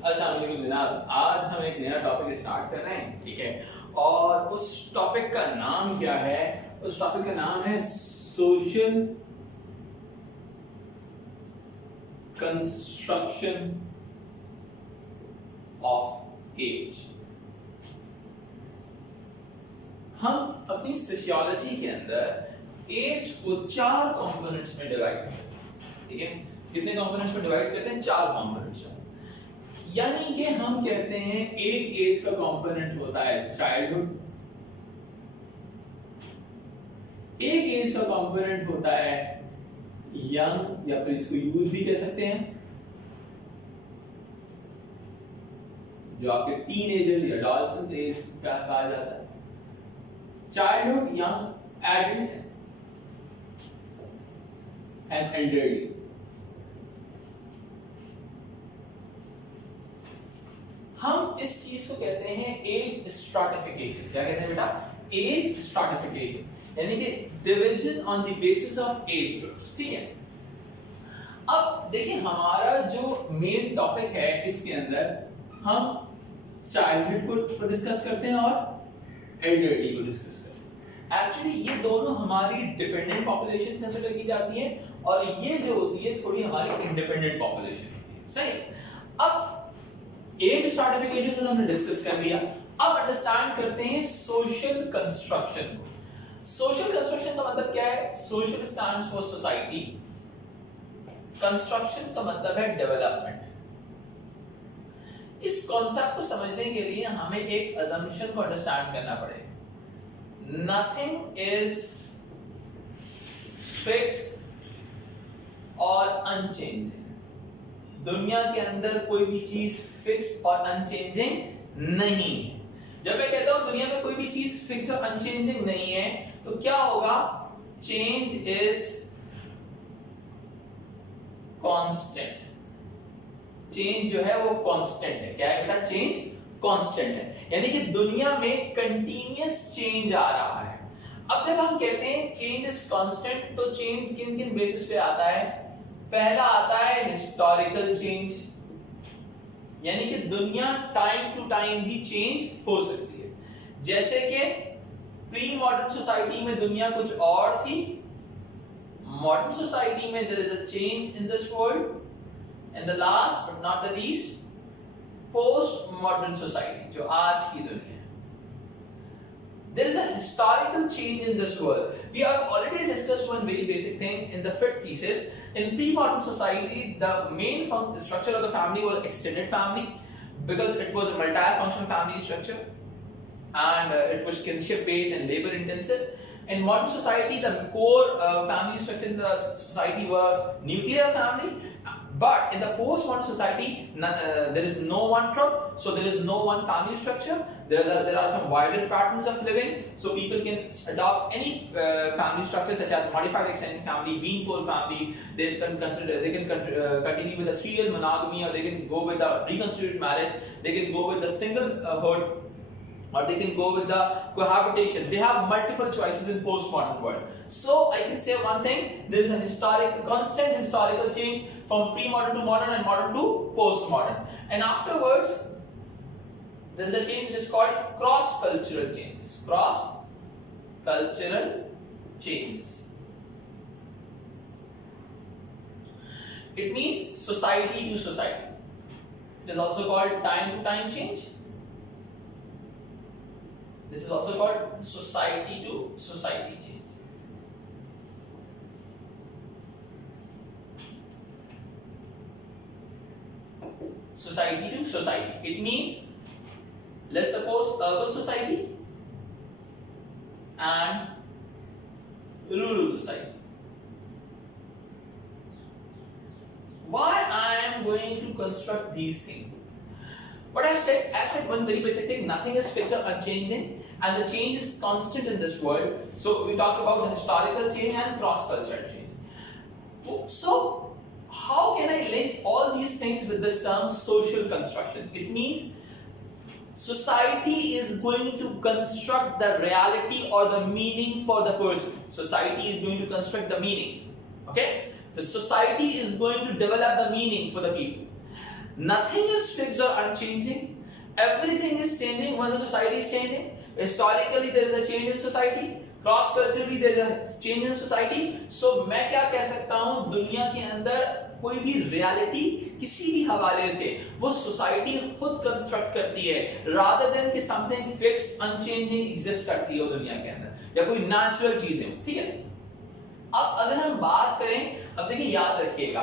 अस्सलाम वालेकुम जनाब, आज हम एक नया टॉपिक स्टार्ट कर रहे हैं, ठीक है। और उस टॉपिक का नाम क्या है? उस टॉपिक का नाम है सोशल कंस्ट्रक्शन ऑफ एज। हम अपनी सोशियोलॉजी के अंदर एज को 4 कंपोनेंट्स में डिवाइड करते हैं, ठीक है। कितने कंपोनेंट्स में डिवाइड करते हैं? 4 कंपोनेंट्स में। यानी कि हम कहते हैं एक एज का कंपोनेंट होता है चाइल्डहुड, एक एज का कंपोनेंट होता है यंग या फिर इसको यूथ भी कह सकते हैं, जो आपके टीनेजर या एडोलसेंट एज का कहा जाता है। Childhood, young, adult and elderly. हम इस चीज को कहते हैं एज स्ट्रैटिफिकेशन। क्या कहते हैं बेटा? एज स्ट्रैटिफिकेशन, यानी कि division on the basis of age groups, ठीक है। अब देखिए, हमारा जो मेन टॉपिक है इसके अंदर हम चाइल्डहुड को डिस्कस करते हैं और एल्डरली को डिस्कस करते हैं। एक्चुअली ये दोनों हमारी डिपेंडेंट पॉपुलेशन कंसीडर की जाती है और ये जो होती है थोड़ी हमारी इंडिपेंडेंट पॉपुलेशन होती है, सही। अब एज स्ट्रैटिफिकेशन को हमने डिस्कस कर लिया। अब अंडरस्टैंड करते हैं सोशल कंस्ट्रक्शन को। सोशल कंस्ट्रक्शन का मतलब क्या है? Social stands for society, construction का मतलब है डेवलपमेंट। इस कॉन्सेप्ट को समझने के लिए हमें एक अजम्पशन को अंडरस्टैंड करना पड़ेगा। नथिंग इज फिक्स्ड और अनचेंजिंग। दुनिया के अंदर कोई भी चीज फिक्स्ड और अनचेंजिंग नहीं है। जब मैं कहता हूं दुनिया में कोई भी चीज फिक्स्ड और अनचेंजिंग नहीं है, तो क्या होगा? Change is constant. चेंज जो है वो कांस्टेंट है। क्या है बेटा? चेंज कांस्टेंट है, यानी कि दुनिया में कंटीन्यूअस चेंज आ रहा है। अब जब हम कहते हैं चेंज इज कांस्टेंट, तो चेंज किन किन बेसिस पे आता है? पहला आता है हिस्टोरिकल चेंज, यानी कि दुनिया टाइम टू टाइम भी चेंज हो सकती है। जैसे कि प्री मॉडर्न सोसाइटी में दुनिया कुछ और थी, मॉडर्न सोसाइटी में there is a change in this world, and the last but not the least post modern society, जो आज की दुनिया है। There is a historical change in this world. We have already discussed one very basic thing in the fifth thesis. In pre-modern society, the main structure of the family was extended family, because it was a multi-function family structure, and it was kinship based and labor intensive. In modern society, the core family structure in the society were nuclear family. But in the post-modern society, there is no one truth, so there is no one family structure. There are some wider patterns of living, so people can adopt any family structure, such as modified extended family, beanpole family. They can continue with a serial monogamy, or they can go with a reconstituted marriage. They can go with the singlehood, or they can go with the cohabitation. They have multiple choices in postmodern world. So I can say one thing: there is a constant historical change from pre-modern to modern and modern to postmodern. And afterwards, there is a change which is called cross-cultural changes. Cross-cultural changes. It means society to society. It is also called time-to-time change. This is also called society to society change. Society to society. It means, let's suppose urban society and rural society. Why I am going to construct these things? But I said one very basic thing: nothing is fixed or unchanging, and the change is constant in this world. So we talk about the historical change and cross-cultural change. So how can I link all these things with this term social construction? It means society is going to construct the reality or the meaning for the person. Society is going to construct the meaning. Okay? The society is going to develop the meaning for the people. Nothing is fixed or unchanging. Everything is changing when the society is changing. Historically there is a change in society. Cross culturally there is a change in society. So मैं क्या कह सकता हूँ, दुनिया के अंदर कोई भी रियलिटी किसी भी हवाले से वो सोसाइटी खुद कंस्ट्रक्ट करती है, rather than कि something fixed unchanging exist करती है दुनिया के अंदर या कोई नेचुरल चीजें, ठीक है। अब अगर हम बात करें, अब देखिए याद रखिएगा,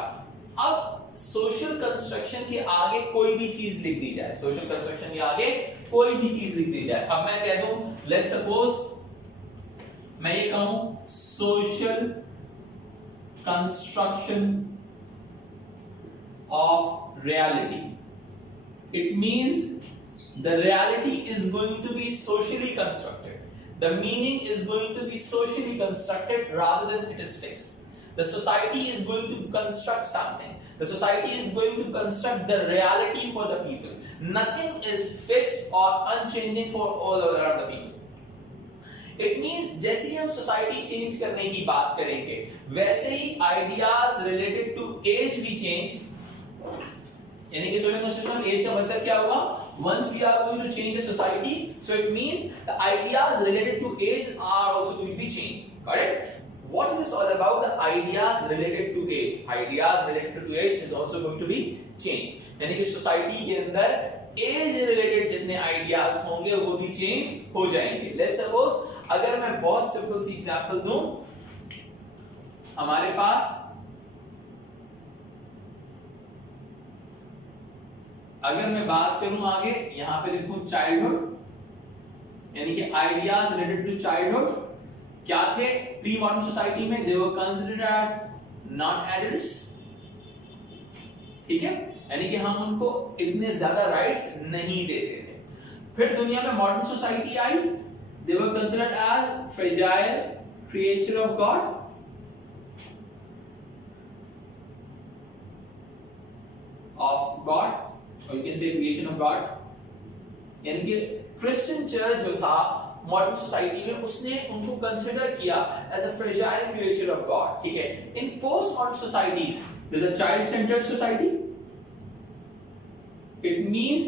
अब सोशल कंस्ट्रक्शन के आगे कोई भी चीज लिख दी जाए, सोशल कंस्ट्रक्शन के आगे कोई भी चीज लिख दी जाए, अब मैं कह दूं, लेट्स सपोज मैं ये कहूं social construction of reality, it means the reality is going to be socially constructed, the meaning is going to be socially constructed rather than it is fixed. The society is going to construct something. The society is going to construct the reality for the people. Nothing is fixed or unchanging for all around the people. It means जैसे ही हम society change करने की बात करेंगे, वैसे ही ideas related to age भी change. यानी कि social construction of age का मतलब क्या हुआ? Once we are going to change the society, so it means the ideas related to age are also going to be changed. Got it? What is this all about? The ideas related to age. Ideas related to age is also going to be changed. यानी कि society के अंदर age related जितने ideas होंगे वो भी change हो जाएंगे। लेट्स सपोज अगर मैं बहुत सिंपल सी एग्जांपल दूं, हमारे पास अगर मैं बात करूं आगे, यहां पे लिखूं चाइल्डहुड, यानी कि आइडियाज रिलेटेड टू चाइल्डहुड क्या थे प्री मॉडर्न सोसाइटी में? दे were considered as non adults, ठीक है, यानी कि हम उनको इतने ज्यादा राइट्स नहीं देते थे। फिर दुनिया में मॉडर्न सोसाइटी आई, they were considered as fragile creature of God, और you can say creation of God, यानी कि क्रिश्चियन चर्च जो था मॉडर्न सोसाइटी में उसने उनको कंसीडर किया as a fragile creature of God, ठीक है। In post modern societies there is a child centred society, it means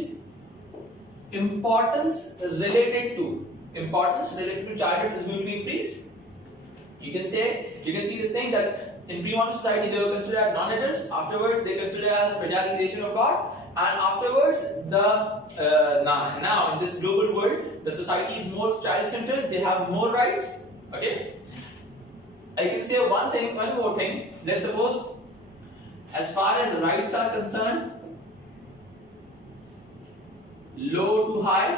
importance related to childhood is going to be increased. You can see this thing that in pre-modern society they were considered non-adults, afterwards they considered as a fragile creation of God, and afterwards now in this global world the society is more child-centered, they have more rights, okay. I can say one more thing. Let's suppose as far as rights are concerned, low to high,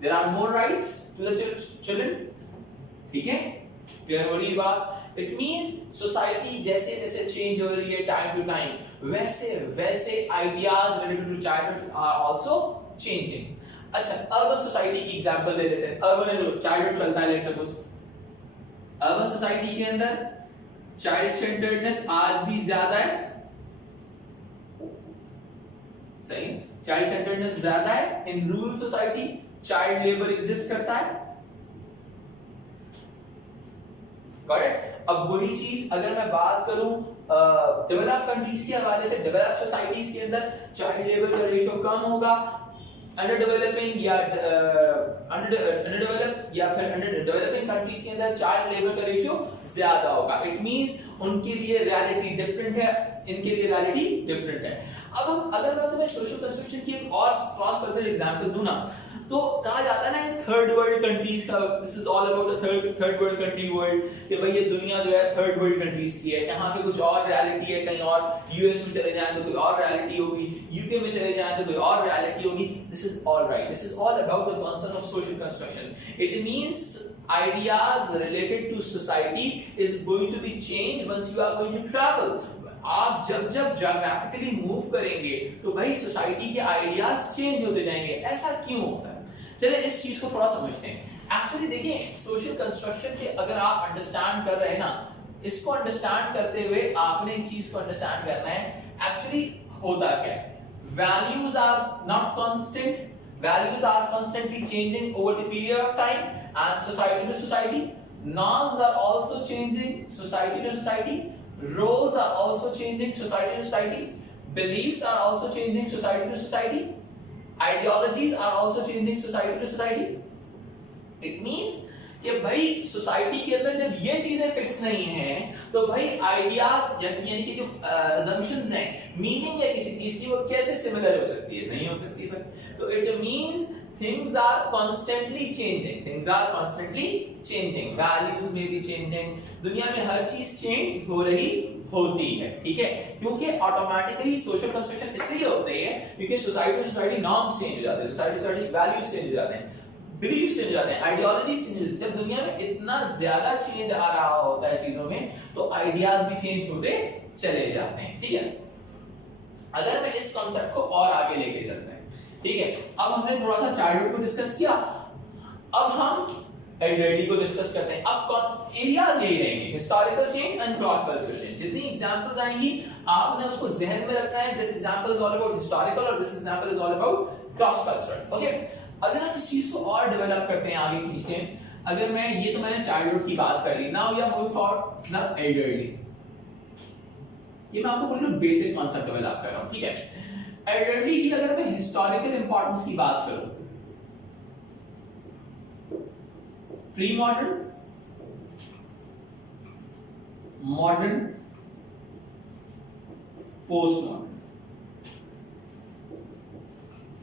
there are more rights to the children, ठीक है, clear हो रही बात। It means society जैसे जैसे change हो रही है टाइम टू टाइम, वैसे वैसे ideas related to childhood are also changing. अच्छा, अर्बन सोसाइटी की एग्जांपल ले लेते हैं। अर्बन में चाइल्डहुड चलता है, लेट्स सपोज अर्बन सोसाइटी के अंदर चाइल्ड सेंटर्डनेस आज भी ज्यादा है, सही, चाइल्ड सेंटर्डनेस ज्यादा है। In rural society child labour exist करता है, करेक्ट। अब वही चीज अगर मैं बात करूं डेवलप कंट्रीज के हवाले से, डेवलप सोसाइटीज के अंदर चाइल्ड लेबर का रेशियो कम होगा, अंडर डेवलपिंग या अंडरडेवलप या फिर अंडर डेवलपिंग कंट्रीज के अंदर चाइल्ड लेबर का रेशियो ज्यादा होगा। इट मींस उनके लिए रियलिटी डिफरेंट है, इनके लिए रियलिटी डिफरेंट है। अब हम अगर मैं तुम्हें सोशल कंस्ट्रक्शन की एक और क्रॉस कल्चरल एग्जांपल दूं ना, तो कहा जाता है ना थर्ड वर्ल्ड कंट्रीज का, this is all about third world country world, कि भाई ये दुनिया जो है थर्ड वर्ल्ड कंट्रीज की है, यहाँ पे कुछ और रियलिटी है, कहीं और यूएस में चले जाएं तो कोई और रियलिटी होगी, यूके में चले जाएं तो कोई और रियलिटी होगी। This is all right, this is all about the concept of social construction. It means ideas related to society is going to be changed once you are going to travel. आप जब geographically move करेंगे तो भाई society के ideas change होते जाएंगे। ऐसा क्यों होता है? चलिए इस चीज को थोड़ा समझते हैं। एक्चुअली देखिए, सोशल कंस्ट्रक्शन के अगर आप अंडरस्टैंड कर रहे हैं ना, इसको अंडरस्टैंड करते हुए आपने एक चीज को अंडरस्टैंड करना है, एक्चुअली होता क्या है। Values are not constant, values are constantly changing over the period of time, and society to society. Norms are also changing society to society. Roles are also changing society to society. beliefs are also changing society to society, ideologies are also changing society to society. It means कि भाई society के अंदर जब ये चीजें fix नहीं है तो भाई आइडियाज यानी कि जो assumptions हैं, मीनिंग है किसी चीज की, वो कैसे सिमिलर हो सकती है? नहीं हो सकती भाई। तो it means things are constantly changing, things are constantly changing, values may be changing, दुनिया में हर चीज चेंज हो रही होती है, ठीक है? क्योंकि ऑटोमेटिकली सोशल कंस्ट्रक्शन इसलिए होते हैं क्योंकि society to society norms change हो जाते हैं, society to society values change हो जाते हैं, बिलीफ चेंज हो जाते हैं, आइडियोलॉजीज चेंज हो जाती है। जब दुनिया में इतना ज्यादा चेंज आ रहा होता है चीजों में तो आइडियाज भी चेंज होते चले जाते हैं, ठीक है? अगर मैं इस कॉन्सेप्ट को और आगे लेके चलते हैं, ठीक है? अब हमने थोड़ा सा चाइल्डहुड को डिस्कस किया, अब हम एल्डरली को डिस्कस करते हैं। अब कौन एरियाज यही रहेंगे, historical change and cross cultural change. जितनी एग्जांपल्स आएंगी आपने उसको जहन में रखना है, this example is all about historical और this example is all about cross cultural, okay? अगर हम इस चीज को और डेवलप करते हैं, आगे खींचते हैं, अगर मैं ये तो मैंने चाइल्डहुड की बात कर ली, now we are moving for now elderly. ये मैं आपको बिल्कुल बेसिक कांसेप्ट डेवलप कर रहा हूं, ठीक है? एल्डरली की अगर मैं हिस्टोरिकल इंपॉर्टेंस की बात करूं, pre modern, modern, post modern.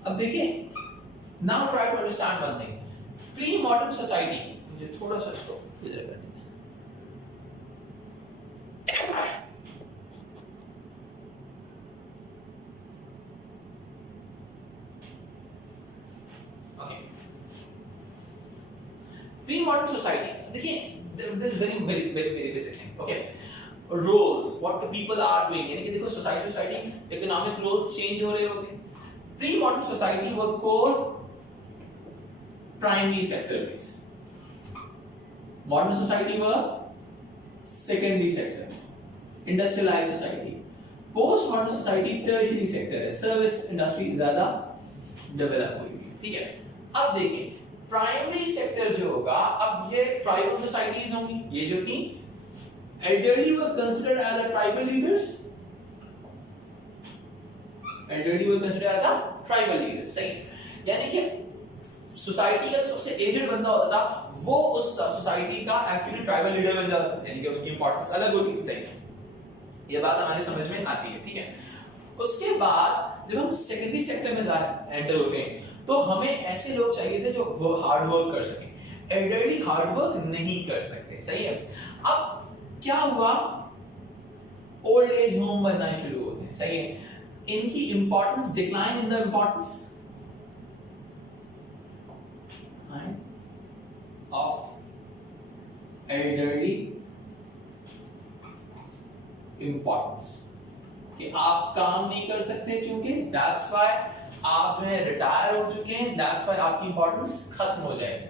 अब देखिए, now try to understand one thing, pre modern society, मुझे थोड़ा सा इसको इधर कर देना, pre-modern society, देखिए this is very basic thing, okay? Roles, what the people are doing, यानी कि देखो society economic roles change हो रहे होते हैं। Pre-modern society were core primary sector based, modern society were secondary sector, industrialized society, post-modern society tertiary sector है, service industry ज्यादा develop हुई है, ठीक है? अब देखिए प्राइमरी सेक्टर जो होगा, अब ये ट्राइबल सोसाइटीज होंगी, ये जो थी elderly were considered as a tribal leaders, elderly were considered as a tribal leaders, सही? यानी कि सोसाइटी का सबसे एजेड बंदा होता था, वो उस सोसाइटी का एक्चुअली ट्राइबल लीडर बन जाता था, यानी कि उसकी इंपॉर्टेंस अलग होती थी, सही? ये बात हमारे समझ में आती है, ठीक है? उसके बाद जब हम सेकेंडरी सेक्टर में एंटर होते हैं तो हमें ऐसे लोग चाहिए थे जो हार्ड वर्क कर सकें। एल्डरली हार्ड वर्क नहीं कर सकते, सही है? अब क्या हुआ, ओल्ड एज होम बनना शुरू होते हैं, सही है? इनकी importance decline in the importance of elderly importance, कि आप काम नहीं कर सकते क्योंकि दैट्स व्हाई आप जो है रिटायर हो चुके हैं, दैट्स व्हाई आपकी इंपॉर्टेंस खत्म हो जाएगी।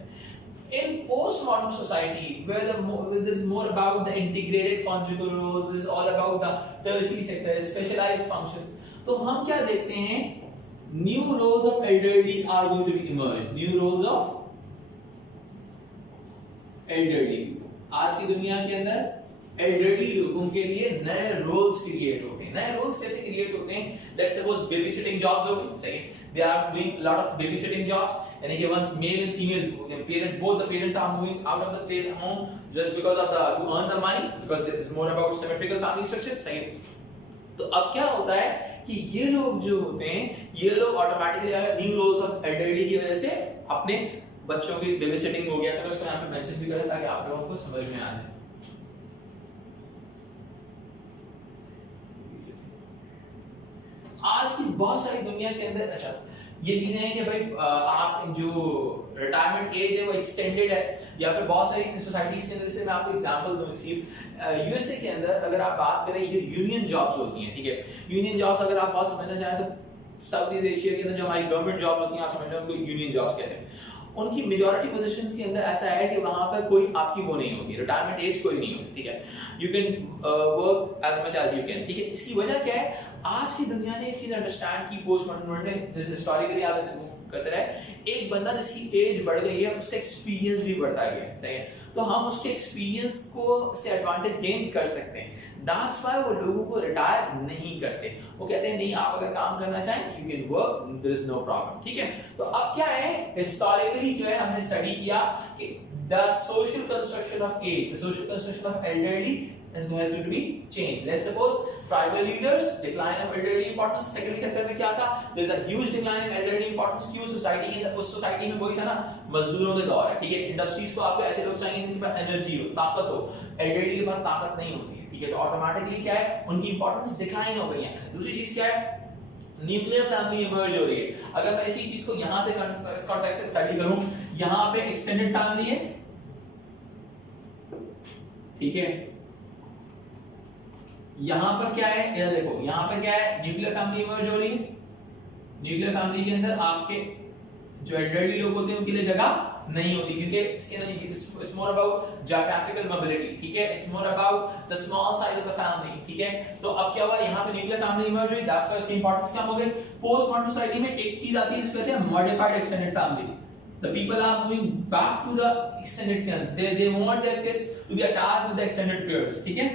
In post-modern society, where there's more about the integrated conjugal roles, there's all about the tertiary sector, specialized functions. तो हम क्या देखते हैं? New roles of elderly are going to be emerged. New roles of elderly. आज की दुनिया के अंदर एल्डरली लोगों के लिए नए रोल्स क्रिएट होते हैं। नए रोल्स कैसे क्रिएट होते हैं? Let's suppose baby sitting jobs हो गई, सही? They are doing lot of baby sitting jobs, यानी कि once male and female parent, both the parents are moving out of the place home just because of the to earn the money, because there is more about symmetrical family structures, सही? तो अब क्या होता है कि ये लोग जो होते हैं, ये लोग ऑटोमेटिकली अगर न्यू रोल्स ऑफ एल्डरली की वजह से अपने बच्चों की बेबी सिटिंग हो गया, तो उसको यहां पे मेंशन भी करें ताकि आप लोगों को समझ में आ जाए। आज की बहुत सारी दुनिया के अंदर अच्छा ये चीजें हैं कि भाई आप जो रिटायरमेंट एज है वो एक्सटेंडेड है, या फिर बहुत सारी सोसाइटीज के अंदर, जैसे मैं आपको एग्जांपल दूं, यूएसए के अंदर अगर आप बात करें, ये यूनियन जॉब्स होती हैं, ठीक है? यूनियन जॉब्स अगर आप बहुत समझना चाहें तो साउथ ईस्ट एशिया के अंदर जो हमारी गवर्नमेंट जॉब होती हैं, आप समझ लो उनको यूनियन जॉब्स कहते हैं। उनकी मेजॉरिटी पोजीशंस के अंदर ऐसा है कि वहां पर कोई आपकी वो नहीं होती, रिटायरमेंट एज कोई नहीं होती, ठीक है? You can work as much as you can, ठीक है? इसकी वजह क्या है? आज की दुनिया ने एक चीज अंडरस्टैंड की पोस्ट मॉडर्न वर्ल्ड में, जैसे हिस्टोरिकली आप ऐसे मूव करते रहे, एक बंदा जिसकी एज बढ़ गई है उसका एक्सपीरियंस भी बढ़ता गया है, सही है, तो हम उसके एक्सपीरियंस को से एडवांटेज गेन कर सकते हैं। दैट्स व्हाई वो लोगों को रिटायर नहीं करते, वो कहते हैं नहीं आप अगर काम करना चाहें you can work, there is no problem, ठीक है। तो अब क्या है, हिस्टोरिकली जो है हमने स्टडी किया कि the social construction of age, the social construction of elderly is going to be changed. Let's suppose tribal leaders, decline of elderly importance, secondary sector में क्या था, there is a huge decline in elderly importance, क्यों, society के अंदर, उस society में वही था ना, मजदूरों के दौर है, ठीक है, इंडस्ट्रीज को आपको ऐसे लोग चाहिए जिनके पास एनर्जी हो, ताकत हो, elderly के पास ताकत नहीं होती है, ठीक है, तो ऑटोमेटिकली क्या है, उनकी इंपॉर्टेंस डिक्लाइन हो गई है। दूसरी चीज क्या है, न्यूक्लियर फैमिली इमर्ज हो रही है। अगर मैं इसी चीज को यहां से इस कॉन्टेक्स्ट से स्टडी करूं, यहां पे एक्सटेंडेड फैमिली है, ठीक है, यहां पर क्या है, ये देखो यहां पे क्या है, न्यूक्लियर फैमिली इमर्ज हो रही है। न्यूक्लियर फैमिली के अंदर आपके जो एल्डरली लोग होते हैं उनके लिए जगह नहीं होती, क्योंकि इसके अंदर it's more about geographical mobility, ठीक है, it's more about the small size of the family, ठीक है। तो अब क्या हुआ, यहां पे न्यूक्लियर फैमिली इमर्ज हुई, दैट्स व्हाई इसकी इंपॉर्टेंस कम हो गई। पोस्ट मॉडर्न सोसाइटी में एक चीज आती है जिसको कहते हैं modified extended family. The people are moving back to the extended kids. They want their kids to be attached with the extended peers. ठीक है?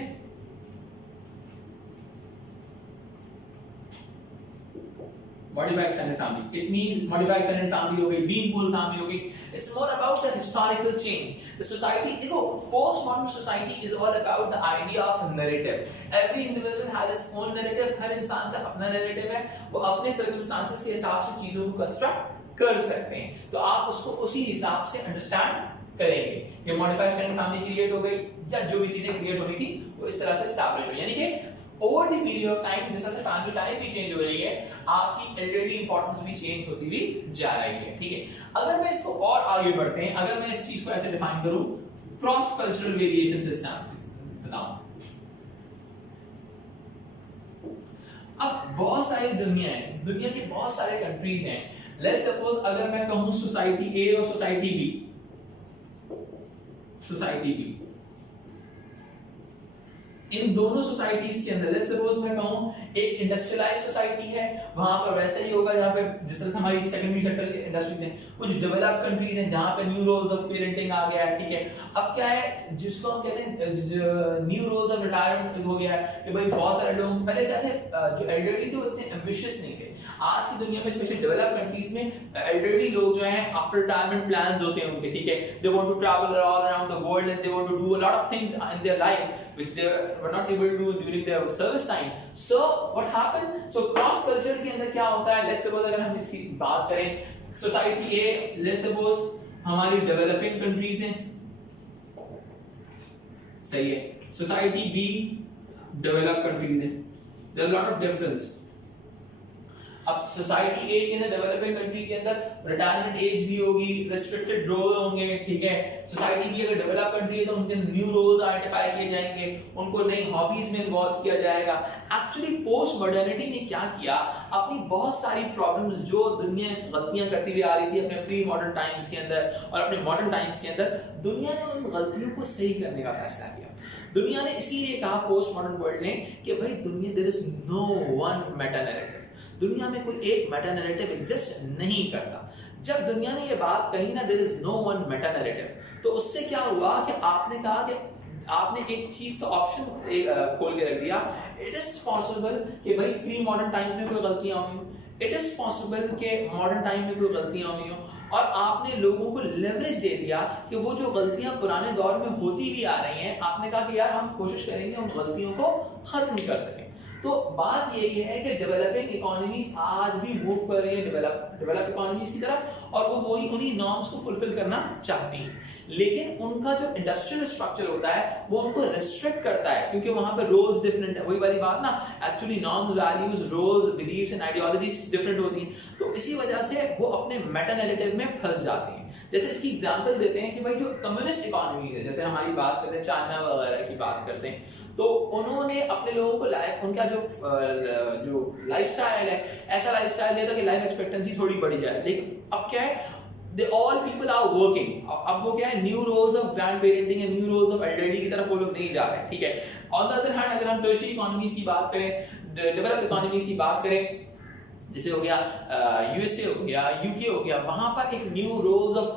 Modified extended family. It means modified extended family हो गई, bean pool family हो गई. It's more about the historical change. The society, देखो, postmodern society is all about the idea of narrative. Every individual has its own narrative. हर इंसान का अपना narrative है. वो अपने circumstances के हिसाब से चीजों को construct कर सकते हैं, तो आप उसको उसी हिसाब से अंडरस्टैंड करेंगे कि मॉडिफाइड एक्सटेंडेड फैमिली क्रिएट हो गई या जो भी चीजें क्रिएट हो रही थी वो इस तरह से एस्टैब्लिश हो, यानी कि over the period of time जैसे जैसे फैमिली टाइप भी चेंज हो रही है, आपकी एल्डरली इंपॉर्टेंस भी चेंज होती भी जा रही है, ठीक है। अगर मैं इसको और आगे बढ़ते हैं, अगर मैं इस चीज को ऐसे डिफाइन करूं, क्रॉस कल्चरल वेरिएशन सिस्टम बताऊं। अब बहुत सारी दुनिया के बहुत सारे कंट्रीज हैं। लेट्स सपोज अगर मैं कहूं सोसाइटी ए और सोसाइटी बी, इन दोनों सोसाइटीज के अंदर लेट्स सपोज मैं कहूं एक इंडस्ट्रियलाइज सोसाइटी है, वहां पर वैसे ही होगा जहां पे जिस तरह हमारी सेकेंडरी सेक्टर की इंडस्ट्रीज हैं, कुछ डेवलप कंट्रीज हैं जहां पे न्यू रोल्स ऑफ पेरेंटिंग आ गया है, ठीक है। अब क्या है जिसको हम कहते हैं न्यू रोल्स ऑफ रिटायरमेंट हो गया है कि भाई बहुत सारे लोग पहले क्या थे, जो एल्डरली थे वो इतने एम्बिशियस नहीं थे। आज की दुनिया में स्पेशली डेवलप कंट्रीज में एल्डरली लोग जो हैं आफ्टर रिटायरमेंट प्लान्स होते हैं उनके, ठीक है, they want to travel all around the world and they want to do a lot of things in their life which they were not able to do during their service time. So what happened? So cross culture के अंदर क्या होता है, let's suppose अगर हम इसकी बात करें, सोसाइटी ए let's suppose हमारी डेवलपिंग कंट्रीज हैं, सही है, सोसाइटी बी डेवलप कंट्रीज हैं, there are a lot of difference. अब सोसाइटी ए के अंदर डेवलपिंग कंट्री के अंदर रिटायरमेंट एज भी होगी, रेस्ट्रिक्टेड रोल होंगे, ठीक है। सोसाइटी बी अगर डेवलप कंट्री है तो उनके न्यू रोल्स आइडेंटिफाई किए जाएंगे, उनको नई हॉबीज में इन्वॉल्व किया जाएगा। एक्चुअली पोस्ट मॉडर्निटी ने क्या किया, अपनी बहुत सारी प्रॉब्लम्स जो दुनिया गलतियां करती हुई आ रही थी अपने प्री मॉडर्न टाइम्स के अंदर और अपने मॉडर्न टाइम्स के अंदर, दुनिया ने उन गलतियों को सही करने का फैसला किया। दुनिया ने इसीलिए कहा पोस्ट मॉडर्न वर्ल्ड ने कि भाई दुनिया there is no one meta narrative, दुनिया में कोई एक मेटा नैरेटिव एग्जिस्ट नहीं करता। जब दुनिया ने ये बात कही ना there is no one meta narrative, तो उससे क्या हुआ कि आपने कहा कि आपने एक चीज का ऑप्शन खोल के रख दिया, इट इज पॉसिबल कि भाई प्री मॉडर्न टाइम्स में कोई गलतियां हुई हो, इट इज पॉसिबल कि मॉडर्न टाइम में कोई गलतियां हुई हो, और आपने लोगों को लेवरेज दे दिया कि वो जो गलतियां पुराने दौर में होती भी आ रही हैं, आपने कहा कि यार हम कोशिश करेंगे उन गलतियों को खत्म कर सकें। तो बात यही है कि डेवलपिंग इकोनॉमीज आज भी मूव कर रही है डेवलप इकोनॉमीज की तरफ, और वो वही उन्हीं नॉर्म्स को फुलफिल करना चाहती हैं, लेकिन उनका जो इंडस्ट्रियल स्ट्रक्चर होता है वो उनको रिस्ट्रिक्ट करता है, क्योंकि वहां पे रोल्स डिफरेंट है। वही वाली बात ना, actually norms, values, roles, beliefs and ideologies different होती हैं, तो इसी वजह से वो अपने मेटा नैरेटिव में फंस जाते हैं। जैसे इसकी एग्जांपल देते हैं कि भाई जो कम्युनिस्ट इकोनॉमीज है, जैसे हमारी बात करते हैं चाइना वगैरह की बात करते हैं, तो उन्होंने अपने लोगों को उनका जो लाइफस्टाइल है, ऐसा लाइफस्टाइल दिया था कि लाइफ एक्सपेक्टेंसी थोड़ी बढ़ी जाए, लेकिन अब क्या है, they all people are working. अब वो क्या है, new roles of grand parenting and new roles of elderly की तरफ वो लोग नहीं जा रहे हैं, ठीक है। ऑन द अदर हैंड अगर हम टर्शियरी इकोनॉमीज की बात करें, डेवलप्ड इकोनॉमीज की बात करें, जैसे हो गया यूएसए हो गया, यूके हो गया, वहां पर एक new roles of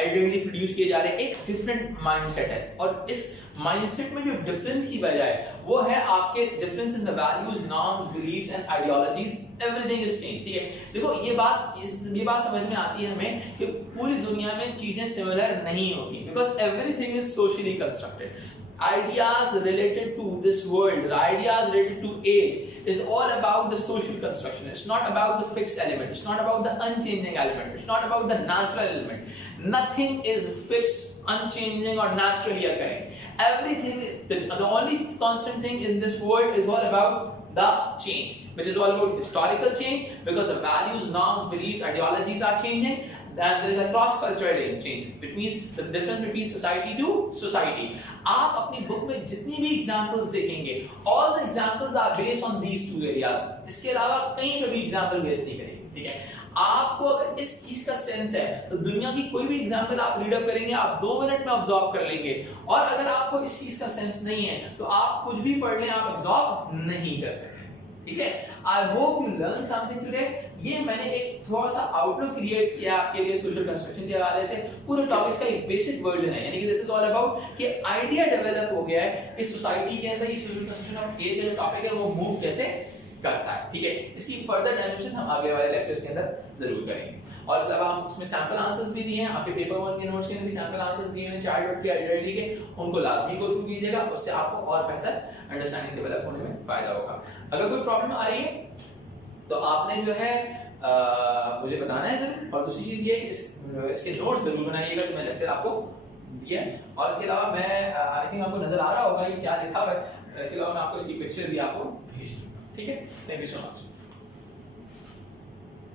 elderly produce किए जा रहे हैं, एक डिफरेंट माइंडसेट है। और इस माइंडसेट में जो डिफरेंस की वजह है वो है आपके difference in the values, norms, beliefs and ideologies, everything is change. ठीक है, देखो ये बात समझ में आती है हमें कि पूरी दुनिया में चीजें सिमिलर नहीं होती, because everything is socially constructed. Ideas related to this world, ideas related to age is all about the social construction. It's not about the fixed element. It's not about the unchanging element. It's not about the natural element. Nothing is fixed, unchanging or naturally occurring. Everything, the only constant thing in this world is all about the change, which is all about historical change, because the values, norms, beliefs, ideologies are changing. And there is a cross-cultural change, which means the difference between society to society. आप अपनी book में जितनी भी examples देखेंगे, all the examples are based on these two areas. इसके अलावा कहीं पे भी एग्जांपल बेस नहीं करेंगे। ठीक है, आपको अगर इस चीज का सेंस है तो दुनिया की कोई भी एग्जांपल आप रीड अप करेंगे, आप 2 मिनट में ऑब्जॉर्व कर लेंगे। और अगर आपको इस चीज का सेंस नहीं है तो आप कुछ भी पढ़ लें, आप ऑब्जॉर्व नहीं कर सकते। ठीक है, I hope you learn something today. ये मैंने एक थोड़ा सा आउटलुक क्रिएट किया आपके लिए सोशल कंस्ट्रक्शन के हवाले से। पूरे टॉपिक्स का एक बेसिक वर्जन है, यानी कि दिस इज ऑल अबाउट कि आइडिया डेवलप हो गया है कि सोसाइटी के अंदर ये सोशल कंस्ट्रक्शन ऑफ एज का जो टॉपिक है वो मूव कैसे करता है। ठीक है, इसकी फर्दर डायमेंशन हम आगे वाले लेक्चर्स के अंदर जरूर करेंगे। और इसके अलावा हम इसमें सैंपल आंसर्स भी दिए हैं, आपके पेपर 1 के नोट्स के अंदर भी सैंपल आंसर्स दिए हैं चार्ट के आइडियली के, उनको लाजमी गो थ्रू कीजिएगा, उससे आपको और बेहतर अंडरस्टैंडिंग डेवलप होने में फायदा होगा। अगर कोई प्रॉब्लम आ रही है तो आपने जो है मुझे बताना है जरूर। और दूसरी चीज ये है कि इसके नोट्स जरूर बनाइएगा जो मैं लेक्चर आपको दिया। और इसके अलावा मैं आई थिंक आपको नजर आ रहा होगा ये क्या लिखा हुआ है, इसके अलावा मैं आपको इसकी पिक्चर भी आपको भेज दूंगा। ठीक है, थैंक यू सो मच।